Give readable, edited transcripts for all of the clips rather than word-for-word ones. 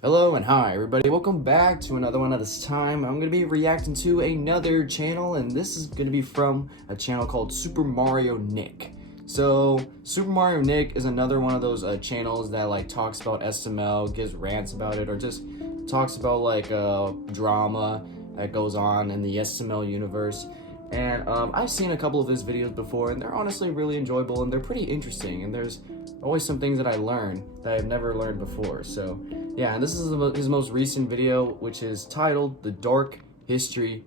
Hello and hi everybody, welcome back to another one. Of this time I'm going to be reacting to another channel, and this is going to be from a channel called SuperMarioNic. So SuperMarioNic is another one of those channels that like talks about SML, gives rants about it, or just talks about like drama that goes on in the SML universe. And I've seen a couple of his videos before, and they're honestly really enjoyable, and they're pretty interesting, and there's always some things that I learn that I've never learned before. So yeah, and this is his most recent video, which is titled The Dark History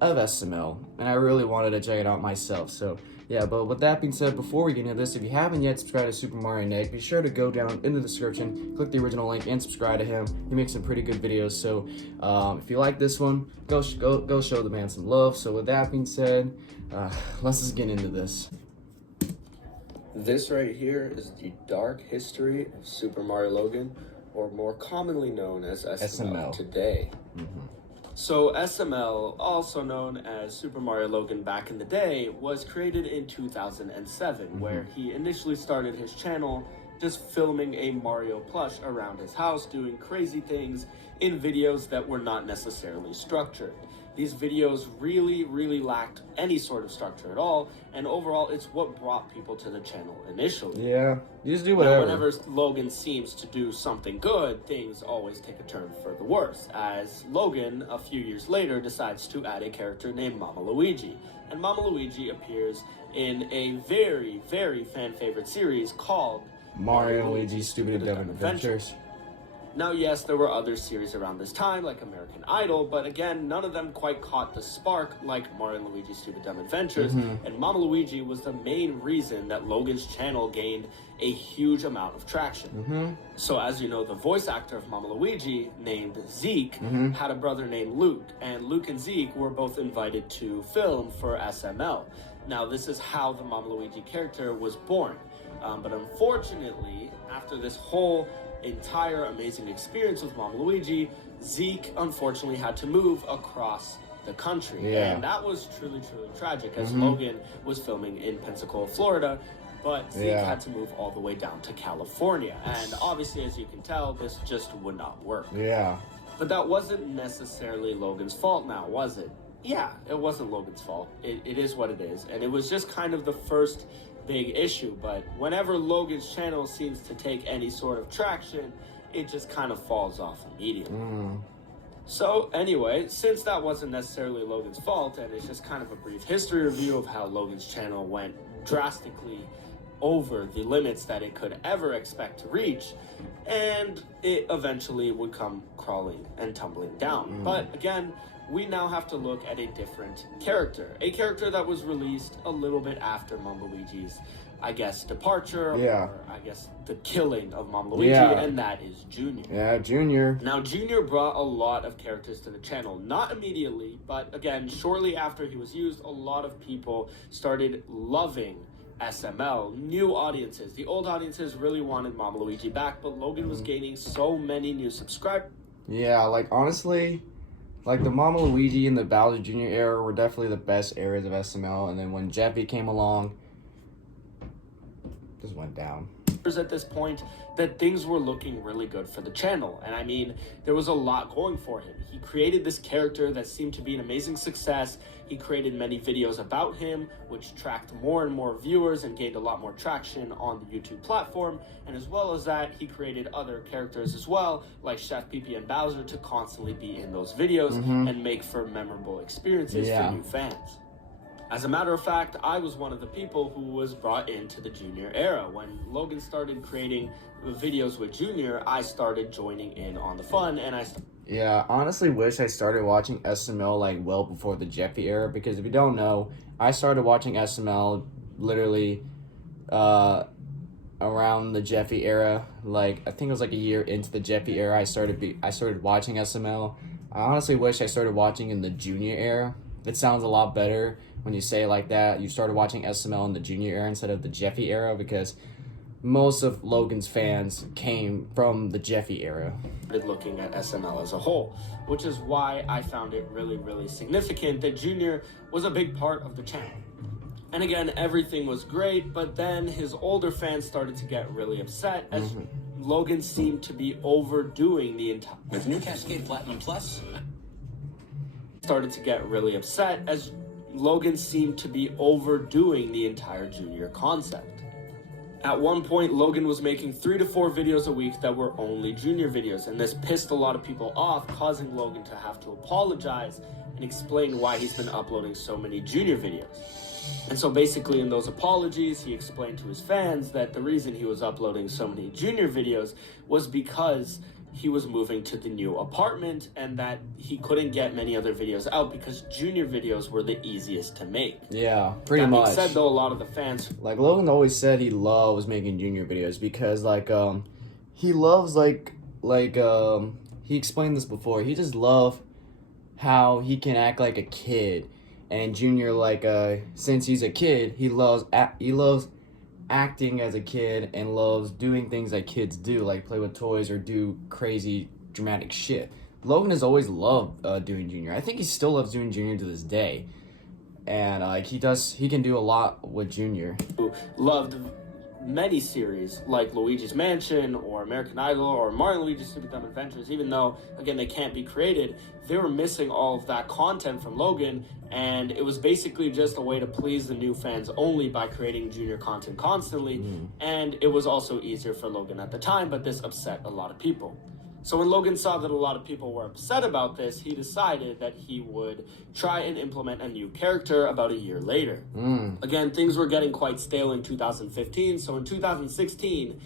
of SML, and I really wanted to check it out myself. So yeah, but with that being said, before we get into this, if you haven't yet subscribed to SuperMarioNic, be sure to go down in the description, click the original link, and subscribe to him. He makes some pretty good videos, so if you like this one, go show the man some love. So with that being said, let's just get into this. This right here is the dark history of Super Mario Logan, or more commonly known as SML today. So SML, also known as Super Mario Logan back in the day, was created in 2007, where he initially started his channel just filming a Mario plush around his house, doing crazy things in videos that were not necessarily structured. These videos really lacked any sort of structure at all, and overall it's what brought people to the channel initially. Yeah, you just do whatever. Now, whenever Logan seems to do something good, things always take a turn for the worse, as Logan, a few years later, decides to add a character named Mama Luigi. And Mama Luigi appears in a very fan favorite series called Mario and Luigi's Stupid Dumb Adventures. Now, yes, there were other series around this time, like American Idol, but again, none of them quite caught the spark like Mario and Luigi's Stupid Dumb Adventures, and Mama Luigi was the main reason that Logan's channel gained a huge amount of traction. So as you know, the voice actor of Mama Luigi, named Zeke, had a brother named Luke, and Luke and Zeke were both invited to film for SML. Now, this is how the Mama Luigi character was born, but unfortunately, after this whole entire amazing experience with Mama Luigi, Zeke unfortunately had to move across the country. And that was truly tragic, as Logan was filming in Pensacola, Florida, but Zeke had to move all the way down to California. And obviously, as you can tell, this just would not work. But that wasn't necessarily Logan's fault now, was it? Yeah, it wasn't Logan's fault. It is what it is. And it was just kind of the first big issue, but whenever Logan's channel seems to take any sort of traction, it just kind of falls off immediately. So anyway, since that wasn't necessarily Logan's fault, and it's just kind of a brief history review of how Logan's channel went drastically over the limits that it could ever expect to reach, and it eventually would come crawling and tumbling down. But again, we now have to look at a different character. A character that was released a little bit after Mama Luigi's, I guess, departure, or I guess the killing of Mama Luigi, and that is Junior. Yeah, Junior. Now, Junior brought a lot of characters to the channel, not immediately, but again, shortly after he was used, a lot of people started loving SML, new audiences. The old audiences really wanted Mama Luigi back, but Logan was gaining so many new subscribers. Yeah, like honestly, like the Mama Luigi and the Bowser Jr. era were definitely the best eras of SML, and then when Jeffy came along, just went down. At this point, that things were looking really good for the channel, and I mean, there was a lot going for him. He created this character that seemed to be an amazing success. He created many videos about him, which tracked more and more viewers and gained a lot more traction on the YouTube platform. And as well as that, he created other characters as well, like Chef Pee and Bowser, to constantly be in those videos and make for memorable experiences for new fans. As a matter of fact, I was one of the people who was brought into the Junior era. When Logan started creating videos with Junior, I started joining in on the fun, and Yeah, honestly wish I started watching SML like well before the Jeffy era, because if you don't know, I started watching SML literally around the Jeffy era. Like I think it was like a year into the Jeffy era I started watching SML. I honestly wish I started watching in the Junior era. It sounds a lot better when you say it like that. You started watching SML in the Junior era instead of the Jeffy era, because most of Logan's fans came from the Jeffy era. Looking at SML as a whole, which is why I found it really significant that Junior was a big part of the channel. And again, everything was great, but then his older fans started to get really upset as Logan seemed to be overdoing the entire... With new Cascade Platinum Plus... Started to get really upset as Logan seemed to be overdoing the entire Junior concept. At one point, Logan was making 3 to 4 videos a week that were only Junior videos, and this pissed a lot of people off, causing Logan to have to apologize and explain why he's been uploading so many Junior videos. And so basically in those apologies, he explained to his fans that the reason he was uploading so many Junior videos was because he was moving to the new apartment and that he couldn't get many other videos out because Junior videos were the easiest to make. Yeah, pretty much. That being said, though, a lot of the fans... Like, Logan always said he loves making Junior videos because, like, he loves, he explained this before, he just loves how he can act like a kid. And Junior, like, since he's a kid, he loves acting as a kid and loves doing things that kids do, like play with toys or do crazy dramatic shit. Logan has always loved doing Junior. I think he still loves doing Junior to this day, and he can do a lot with Junior. Loved many series like Luigi's Mansion or American Idol or Mario and Luigi's Super Dumb Adventures. Even though again they can't be created, they were missing all of that content from Logan, and it was basically just a way to please the new fans only by creating Junior content constantly. And it was also easier for Logan at the time, but this upset a lot of people. So when Logan saw that a lot of people were upset about this, he decided that he would try and implement a new character about a year later. Again, things were getting quite stale in 2015, so in 2016,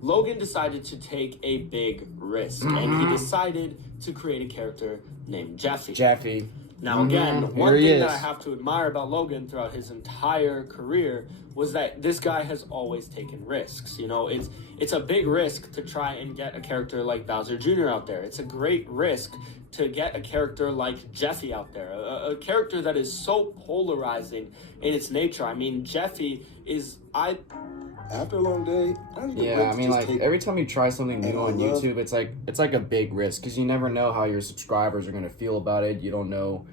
Logan decided to take a big risk, and he decided to create a character named Jeffy. Jeffy. Now again, one thing that I have to admire about Logan throughout his entire career was that this guy has always taken risks. You know, it's a big risk to try and get a character like Bowser Jr. out there. It's a great risk to get a character like Jeffy out there, a character that is so polarizing in its nature. I mean, Jeffy is... After a long day, I mean, like, every time you try something new on YouTube, it's like a big risk, because you never know how your subscribers are going to feel about it. You don't know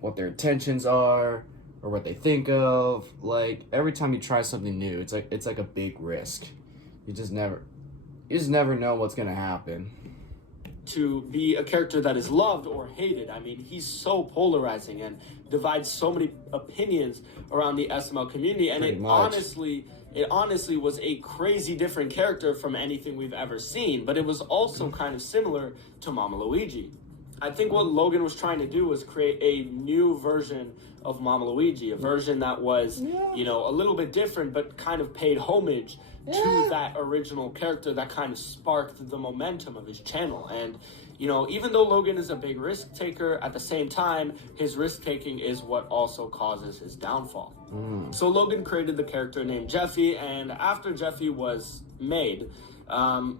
what their intentions are or what they think of. Like, every time you try something new, it's like a big risk. You just never know what's going to happen. To be a character that is loved or hated. I mean, he's so polarizing and divides so many opinions around the SML community, and it honestly was a crazy different character from anything we've ever seen, but it was also kind of similar to Mama Luigi. I think what Logan was trying to do was create a new version of Mama Luigi, a version that was, you know, a little bit different, but kind of paid homage to that original character that kind of sparked the momentum of his channel. And, you know, even though Logan is a big risk taker, at the same time, his risk taking is what also causes his downfall. So Logan created the character named Jeffy, and after Jeffy was made,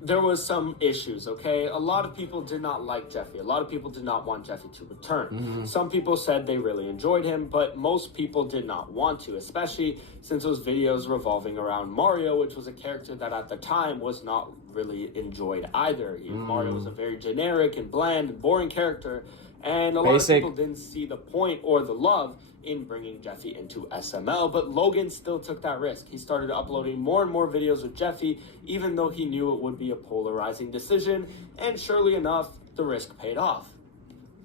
there was some issues, okay? A lot of people did not like Jeffy. A lot of people did not want Jeffy to return. Some people said they really enjoyed him, but most people did not want to, especially since those videos revolving around Mario, which was a character that at the time was not really enjoyed either. Mario was a very generic and bland and boring character, and a lot of people didn't see the point or the love in bringing Jeffy into SML, but Logan still took that risk. He started uploading more and more videos with Jeffy, even though he knew it would be a polarizing decision, and surely enough, the risk paid off.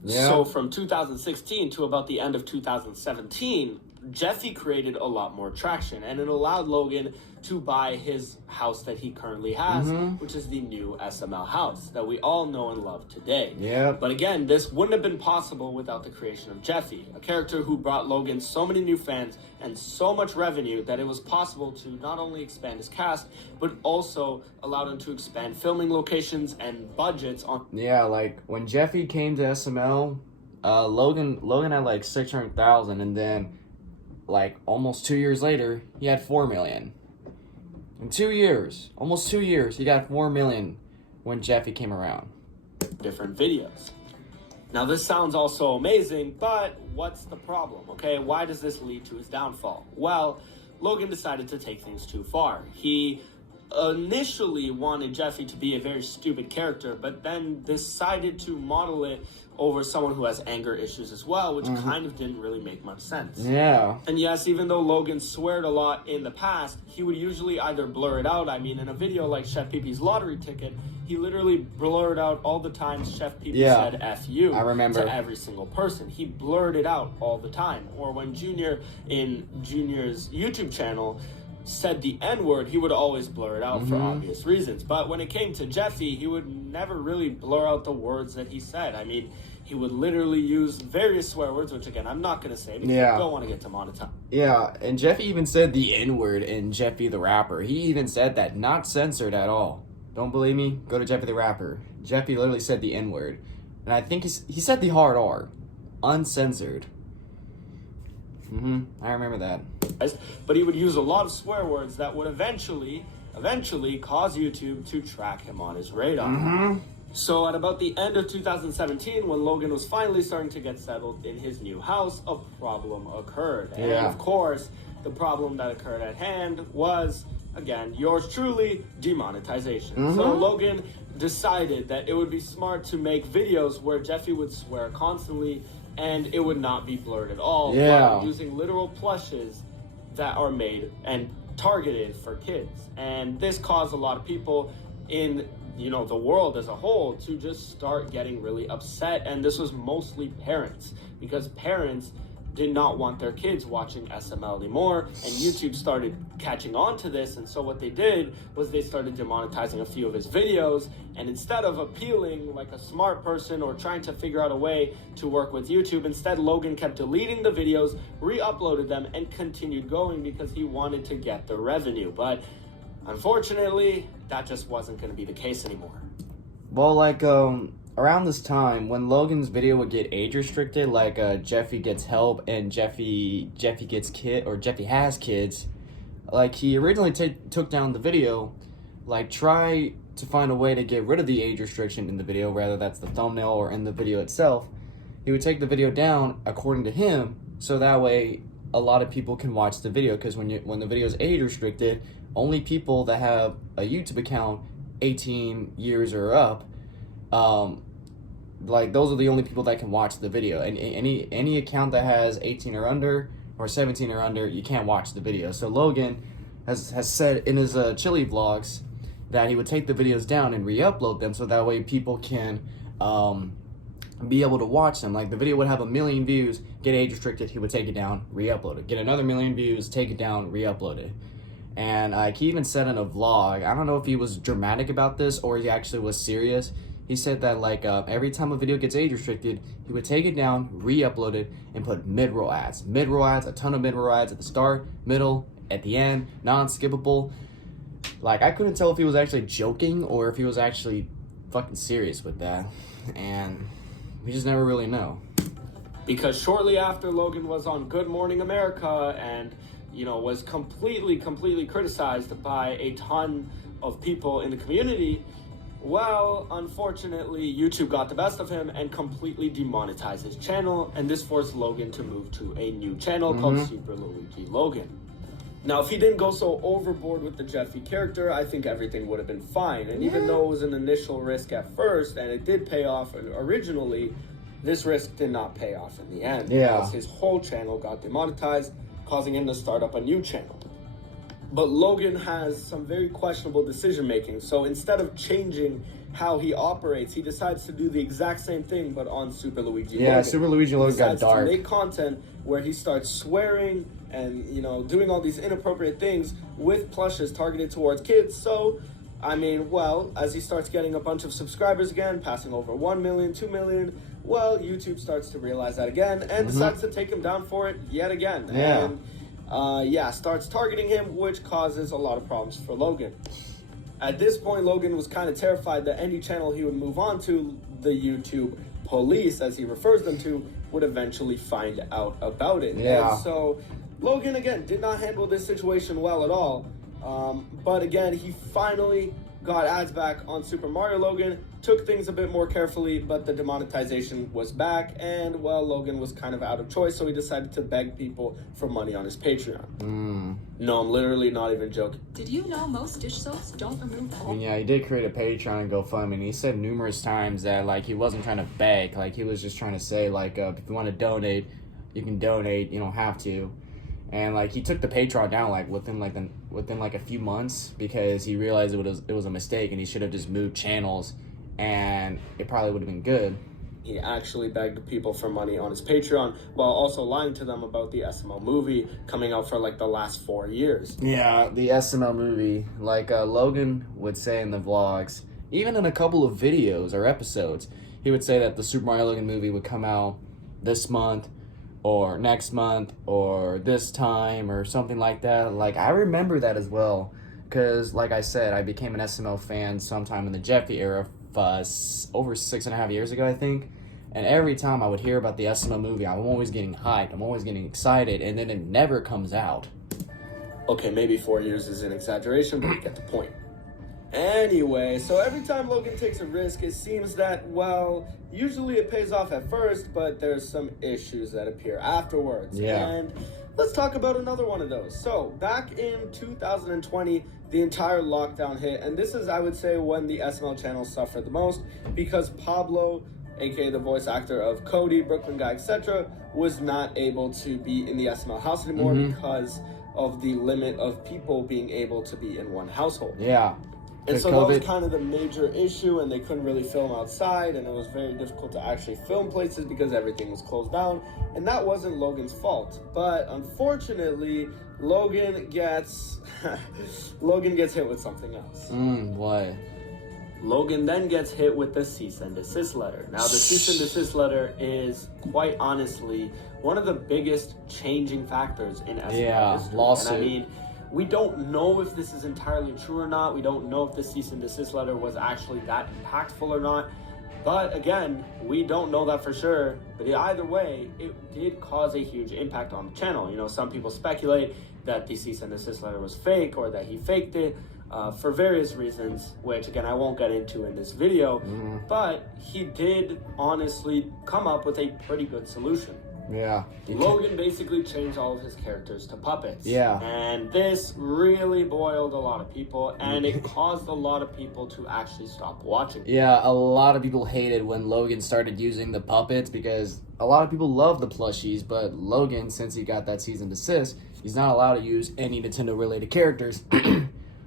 So from 2016 to about the end of 2017, Jeffy created a lot more traction, and it allowed Logan to buy his house that he currently has, which is the new SML house that we all know and love today. But again, this wouldn't have been possible without the creation of Jeffy, a character who brought Logan so many new fans and so much revenue that it was possible to not only expand his cast, but also allowed him to expand filming locations and budgets on... like, when Jeffy came to SML, Logan had like 600,000, and then like almost 2 years later, he had 4 million. In 2 years, almost 2 years, he got 4 million when Jeffy came around. Different videos. Now this sounds also amazing, but what's the problem, okay? Why does this lead to his downfall? Well, Logan decided to take things too far. He initially wanted Jeffy to be a very stupid character, but then decided to model it over someone who has anger issues as well, which kind of didn't really make much sense. Yeah. And yes, even though Logan sweared a lot in the past, he would usually either blur it out. I mean, in a video like Chef Pee-Pee's lottery ticket, he literally blurred out all the times Chef Pee-Pee said F you I remember. to every single person. He blurred it out all the time. Or when Junior in Junior's YouTube channel said the N-word, he would always blur it out for obvious reasons. But when it came to Jeffy, he would never really blur out the words that he said. I mean, he would literally use various swear words, which again, I'm not going to say because I don't want to get demonetized. Yeah, and Jeffy even said the N-word in Jeffy the Rapper. He even said that, not censored at all. Don't believe me? Go to Jeffy the Rapper. Jeffy literally said the N-word. And I think he said the hard R. Uncensored. I remember that. But he would use a lot of swear words that would eventually cause YouTube to track him on his radar. So at about the end of 2017, when Logan was finally starting to get settled in his new house, a problem occurred. And of course, the problem that occurred at hand was, again, yours truly, demonetization. So Logan decided that it would be smart to make videos where Jeffy would swear constantly and it would not be blurred at all, while using literal plushes that are made and targeted for kids. And this caused a lot of people in the world as a whole to just start getting really upset. And this was mostly parents, because parents did not want their kids watching SML anymore, and YouTube started catching on to this. And so what they did was they started demonetizing a few of his videos, and instead of appealing like a smart person or trying to figure out a way to work with YouTube, instead Logan kept deleting the videos, re-uploaded them, and continued going because he wanted to get the revenue. But unfortunately, that just wasn't going to be the case anymore. Well, like, around this time, when Logan's video would get age restricted, like, Jeffy gets help and Jeffy has kids, like, he originally took down the video, like, try to find a way to get rid of the age restriction in the video, whether that's the thumbnail or in the video itself. He would take the video down, according to him, so that way a lot of people can watch the video, because when the video is age restricted, only people that have a YouTube account 18 years or up, like, those are the only people that can watch the video. And any account that has 18 or under or 17 or under, you can't watch the video. So Logan has said in his chili vlogs that he would take the videos down and re-upload them, so that way people can be able to watch them. Like, the video would have 1 million views, get age restricted, he would take it down, re-upload it. Get another 1 million views, take it down, re-upload it. And he even said in a vlog, I don't know if he was dramatic about this or he actually was serious. He said that, like, every time a video gets age restricted, he would take it down, re-upload it, and put mid-roll ads. Mid-roll ads, a ton of mid-roll ads at the start, middle, at the end, non-skippable. Like, I couldn't tell if he was actually joking or if he was actually fucking serious with that. And we just never really know. Because shortly after Logan was on Good Morning America and, was completely criticized by a ton of people in the community, well, unfortunately, YouTube got the best of him and completely demonetized his channel, and this forced Logan to move to a new channel called Super Luigi Logan. Now, if he didn't go so overboard with the Jeffy character, I think everything would have been fine. And even though it was an initial risk at first, and it did pay off originally, this risk did not pay off in the end. Because his whole channel got demonetized, causing him to start up a new channel. But Logan has some very questionable decision making. So instead of changing how he operates, he decides to do the exact same thing, but on Super Luigi Logan. Yeah, Super Luigi Logan got dark. To make content where he starts swearing and, doing all these inappropriate things with plushes targeted towards kids. So, as he starts getting a bunch of subscribers again, passing over 1 million, 2 million, YouTube starts to realize that again and decides to take him down for it yet again. Starts targeting him, which causes a lot of problems for Logan. At this point, Logan was kind of terrified that any channel he would move on to, the YouTube police, as he refers them to, would eventually find out about it. And so Logan, again, did not handle this situation well at all. But again, he finally got ads back on Super Mario Logan, took things a bit more carefully, but the demonetization was back, and well, Logan was kind of out of choice, so he decided to beg people for money on his Patreon. No, I'm literally not even joking. Did you know most dish soaps don't remove I pulp? mean, yeah, he did create a Patreon and GoFundMe, and he said numerous times that, like, he wasn't trying to beg. Like, he was just trying to say, like, if you want to donate, you can donate. You don't have to. And, like, he took the Patreon down, like, within a few months because he realized it was a mistake, and he should have just moved channels, and it probably would have been good. He actually begged people for money on his Patreon while also lying to them about the SML movie coming out for like the last 4 years. Yeah, the SML movie, like Logan would say in the vlogs, even in a couple of videos or episodes, he would say that the Super Mario Logan movie would come out this month or next month or this time or something like that. Like, I remember that as well because, like I said, I became an SML fan sometime in the Jeffy era, over 6.5 years ago, I think. And every time I would hear about the SML movie, I'm always getting hyped, I'm always getting excited, and then it never comes out. Okay, maybe 4 years is an exaggeration, but you get the point. Anyway, so every time Logan takes a risk, it seems that, well, usually it pays off at first, but there's some issues that appear afterwards. Yeah. And let's talk about another one of those. So, back in 2020, the entire lockdown hit, and this is, I would say, when the SML channel suffered the most, because Pablo, aka the voice actor of Cody, Brooklyn Guy, etc., was not able to be in the SML house anymore because of the limit of people being able to be in one household. Yeah. And so COVID. that was kind of the major issue, and they couldn't really film outside, and it was very difficult to actually film places because everything was closed down, and that wasn't Logan's fault. But unfortunately, Logan gets hit with something else. What? Logan then gets hit with the cease and desist letter. Now, the cease and desist letter is, quite honestly, one of the biggest changing factors in SML history. Lawsuit. And I mean, we don't know if this is entirely true or not. We don't know if the cease and desist letter was actually that impactful or not. But again, we don't know that for sure. But either way, it did cause a huge impact on the channel. You know, some people speculate that the cease and desist letter was fake or that he faked it. For various reasons, which again I won't get into in this video, but he did honestly come up with a pretty good solution. Yeah. Logan basically changed all of his characters to puppets. Yeah. And this really boiled a lot of people, and it caused a lot of people to actually stop watching. Yeah, a lot of people hated when Logan started using the puppets because a lot of people love the plushies, but Logan, since he got that cease and desist, he's not allowed to use any Nintendo-related characters.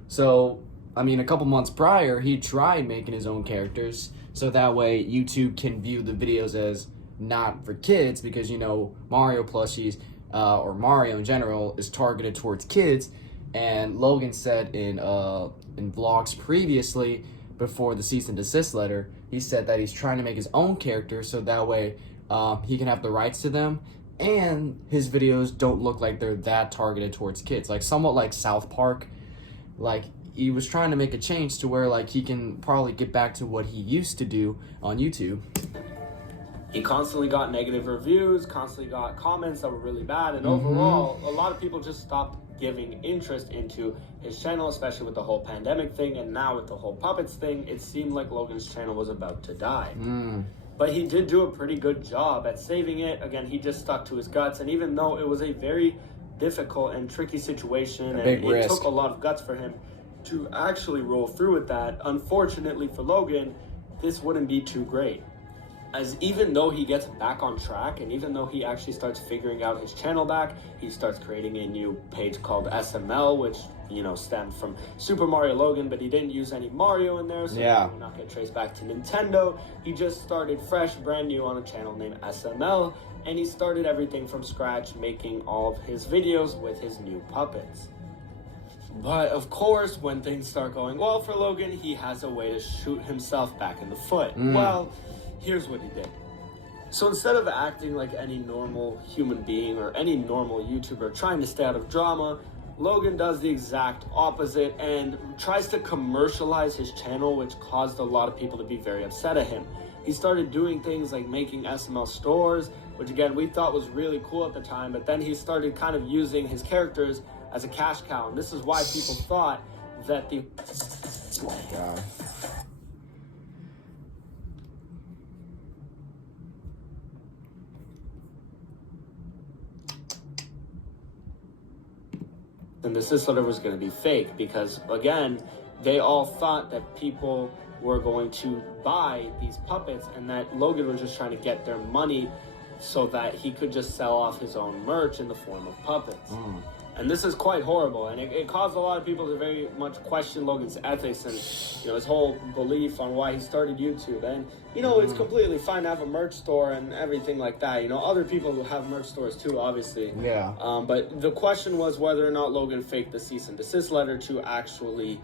So, I mean, a couple months prior, he tried making his own characters, so that way YouTube can view the videos as not for kids, because, you know, Mario plushies, or Mario in general, is targeted towards kids. And Logan said in vlogs previously, before the cease and desist letter, he said that he's trying to make his own characters, so that way he can have the rights to them, and his videos don't look like they're that targeted towards kids. Like, somewhat like South Park. Like, he was trying to make a change to where, like, he can probably get back to what he used to do on YouTube. He constantly got negative reviews, constantly got comments that were really bad, and overall, a lot of people just stopped giving interest into his channel, especially with the whole pandemic thing, and now with the whole puppets thing, it seemed like Logan's channel was about to die. But he did do a pretty good job at saving it. Again, he just stuck to his guts, and even though it was a very difficult and tricky situation, and it took a lot of guts for him to actually roll through with that, unfortunately for Logan, this wouldn't be too great. As even though he gets back on track, and even though he actually starts figuring out his channel back, he starts creating a new page called SML, which, you know, stemmed from Super Mario Logan, but he didn't use any Mario in there, so he would not get traced back to Nintendo. He just started fresh, brand new on a channel named SML, and he started everything from scratch, making all of his videos with his new puppets. But of course, when things start going well for Logan, he has a way to shoot himself back in the foot. Well, here's what he did. So instead of acting like any normal human being or any normal YouTuber trying to stay out of drama, Logan does the exact opposite and tries to commercialize his channel, which caused a lot of people to be very upset at him. He started doing things like making SML Stores, which again, we thought was really cool at the time, but then he started kind of using his characters as a cash cow, and this is why people thought that the Oh my god. And this letter was going to be fake because, again, they all thought that people were going to buy these puppets and that Logan was just trying to get their money so that he could just sell off his own merch in the form of puppets. And this is quite horrible, and it caused a lot of people to very much question Logan's ethics and, you know, his whole belief on why he started YouTube. And, you know, it's completely fine to have a merch store and everything like that. You know, other people will have merch stores too, obviously. Yeah. But the question was whether or not Logan faked the cease and desist letter to actually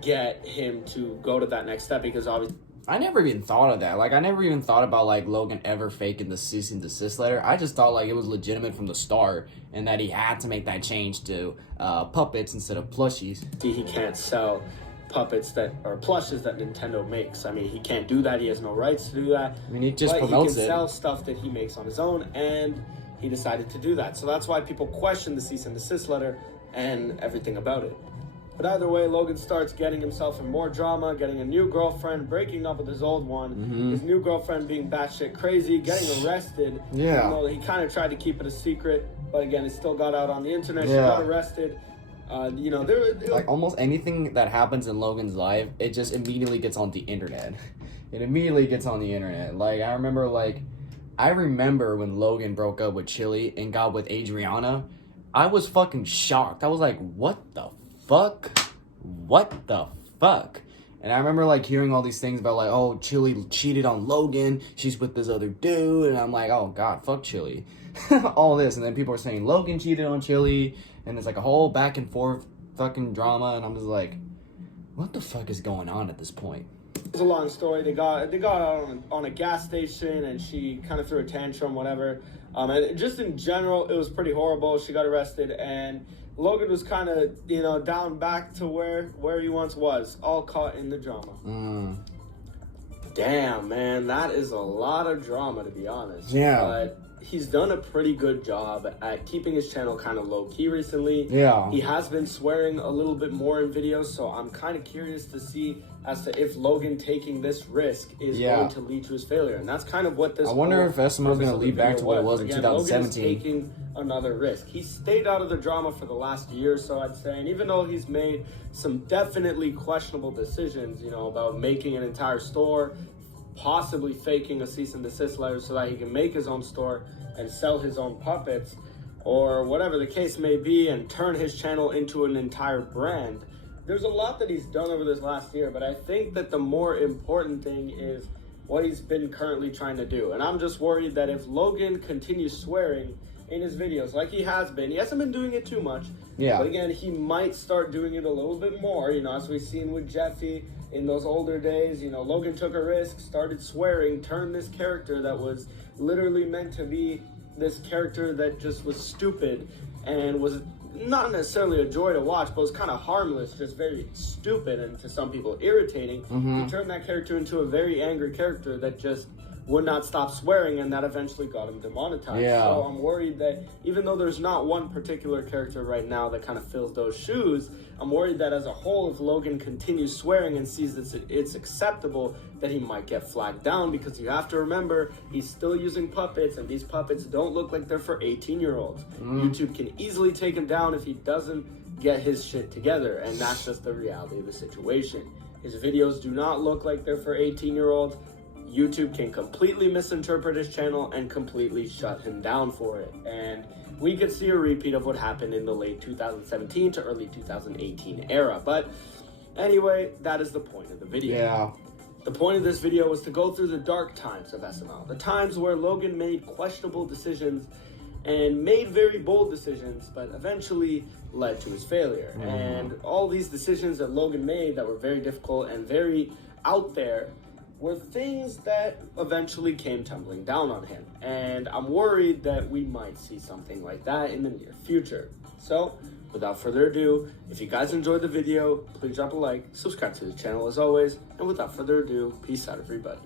get him to go to that next step, because obviously... I never even thought of that. Like, I never even thought about, like, Logan ever faking the cease and desist letter. I just thought, like, it was legitimate from the start and that he had to make that change to puppets instead of plushies. He can't sell puppets that are plushes that Nintendo makes. I mean, he can't do that. He has no rights to do that. I mean, he just but promotes he can it. sell stuff that he makes on his own, and he decided to do that. So that's why people question the cease and desist letter and everything about it. But either way, Logan starts getting himself in more drama, getting a new girlfriend, breaking up with his old one, his new girlfriend being batshit crazy, getting arrested. Yeah. You know, he kind of tried to keep it a secret, but again, it still got out on the internet. She Yeah. got arrested. You know, Like, almost anything that happens in Logan's life, it just immediately gets on the internet. It immediately gets on the internet. Like, I remember when Logan broke up with Chili and got with Adriana, I was fucking shocked. I was like, what the fuck? What the fuck? And I remember, like, hearing all these things about, like, oh, Chili cheated on Logan, she's with this other dude, and I'm like, oh, God, fuck Chili. All this, and then people are saying Logan cheated on Chili, and there's, like, a whole back and forth fucking drama, and I'm just like, what the fuck is going on at this point? It's a long story. They got out on a gas station, and she kind of threw a tantrum, whatever. And just in general, it was pretty horrible. She got arrested, and Logan was kind of, you know, down back to where he once was, all caught in the drama. Damn, man, that is a lot of drama, to be honest. Yeah. But he's done a pretty good job at keeping his channel kind of low-key recently. Yeah. He has been swearing a little bit more in videos, so I'm kind of curious to see as to if Logan taking this risk is going to lead to his failure. And that's kind of what this... I wonder if SML is going to lead back to what it was in 2017. Logan is taking another risk. He stayed out of the drama for the last year or so, I'd say. And even though he's made some definitely questionable decisions, you know, about making an entire store, possibly faking a cease and desist letter so that he can make his own store and sell his own puppets, or whatever the case may be, and turn his channel into an entire brand. There's a lot that he's done over this last year, but I think that the more important thing is what he's been currently trying to do. And I'm just worried that if Logan continues swearing in his videos like he has been, he hasn't been doing it too much, but again, he might start doing it a little bit more, you know, as we've seen with Jeffy in those older days. You know, Logan took a risk, started swearing, turned this character that was literally meant to be this character that just was stupid and was not necessarily a joy to watch, but was kind of harmless, just very stupid and to some people irritating. He turned that character into a very angry character that just would not stop swearing, and that eventually got him demonetized. So I'm worried that even though there's not one particular character right now that kind of fills those shoes, I'm worried that as a whole, if Logan continues swearing and sees that it's acceptable, that he might get flagged down, because you have to remember, he's still using puppets, and these puppets don't look like they're for 18-year-olds. YouTube can easily take him down if he doesn't get his shit together, and that's just the reality of the situation. His videos do not look like they're for 18-year-olds. YouTube can completely misinterpret his channel and completely shut him down for it. And we could see a repeat of what happened in the late 2017 to early 2018 era. But anyway, that is the point of the video. The point of this video was to go through the dark times of SML. The times where Logan made questionable decisions and made very bold decisions, but eventually led to his failure. And all these decisions that Logan made that were very difficult and very out there were things that eventually came tumbling down on him. And I'm worried that we might see something like that in the near future. So, without further ado, if you guys enjoyed the video, please drop a like, subscribe to the channel as always, and without further ado, peace out everybody.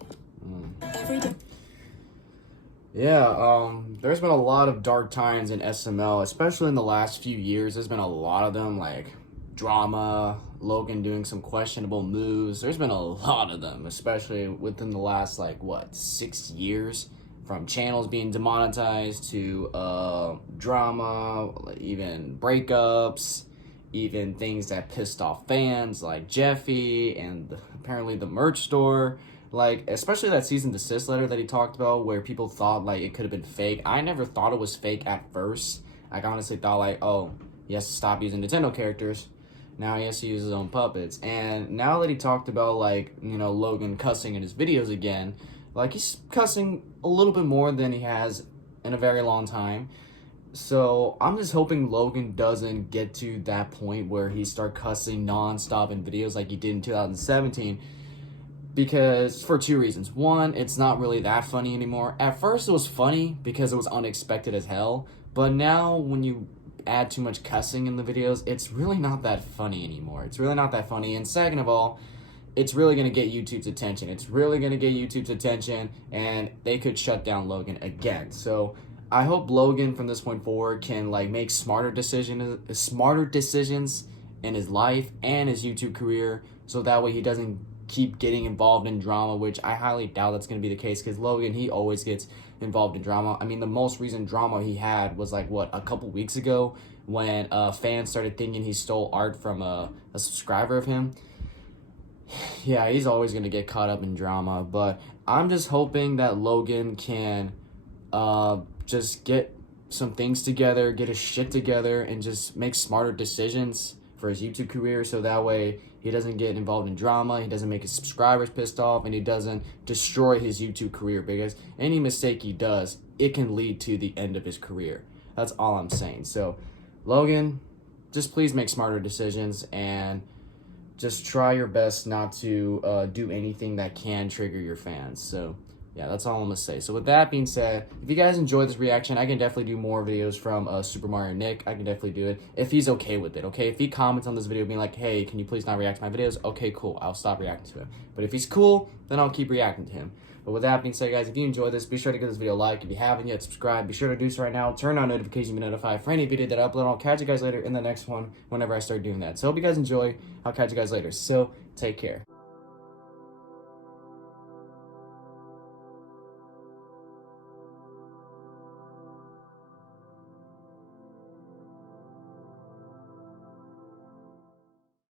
There's been a lot of dark times in SML, especially in the last few years. There's been a lot of them, like drama, Logan doing some questionable moves. There's been a lot of them, especially within the last, like, what, 6 years? From channels being demonetized to drama, even breakups, even things that pissed off fans like Jeffy and apparently the merch store. Like, especially that cease and desist letter that he talked about where people thought, like, it could have been fake. I never thought it was fake at first. I honestly thought, like, oh, he has to stop using Nintendo characters. Now he has to use his own puppets. And now that he talked about, like, you know, Logan cussing in his videos again, like, he's cussing a little bit more than he has in a very long time. So I'm just hoping Logan doesn't get to that point where he start cussing nonstop in videos like he did in 2017. Because, for 2 reasons. One, it's not really that funny anymore. At first it was funny because it was unexpected as hell. But now when you add too much cussing in the videos, it's really not that funny anymore. It's really not that funny. And second of all, it's really going to get YouTube's attention. It's really going to get YouTube's attention, and they could shut down Logan again. So I hope Logan from this point forward can, like, make smarter decisions in his life and his YouTube career, so that way he doesn't keep getting involved in drama, which I highly doubt that's going to be the case, because Logan, he always gets involved in drama. I mean, the most recent drama he had was, like, what, a couple weeks ago when fans started thinking he stole art from a subscriber of him. Yeah, he's always going to get caught up in drama, but I'm just hoping that Logan can just get some things together, get his shit together, and just make smarter decisions for his YouTube career, so that way he doesn't get involved in drama, he doesn't make his subscribers pissed off, and he doesn't destroy his YouTube career, because any mistake he does, it can lead to the end of his career. That's all I'm saying. So, Logan, just please make smarter decisions, and just try your best not to do anything that can trigger your fans. So, yeah, that's all I'm going to say. So with that being said, if you guys enjoyed this reaction, I can definitely do more videos from SuperMarioNic. I can definitely do it if he's okay with it, okay? If he comments on this video being like, hey, can you please not react to my videos? Okay, cool. I'll stop reacting to him. But if he's cool, then I'll keep reacting to him. But with that being said, guys, if you enjoyed this, be sure to give this video a like. If you haven't yet, subscribe. Be sure to do so right now. Turn on notifications to be notified for any video that I upload. I'll catch you guys later in the next one whenever I start doing that. So hope you guys enjoy. I'll catch you guys later. So take care.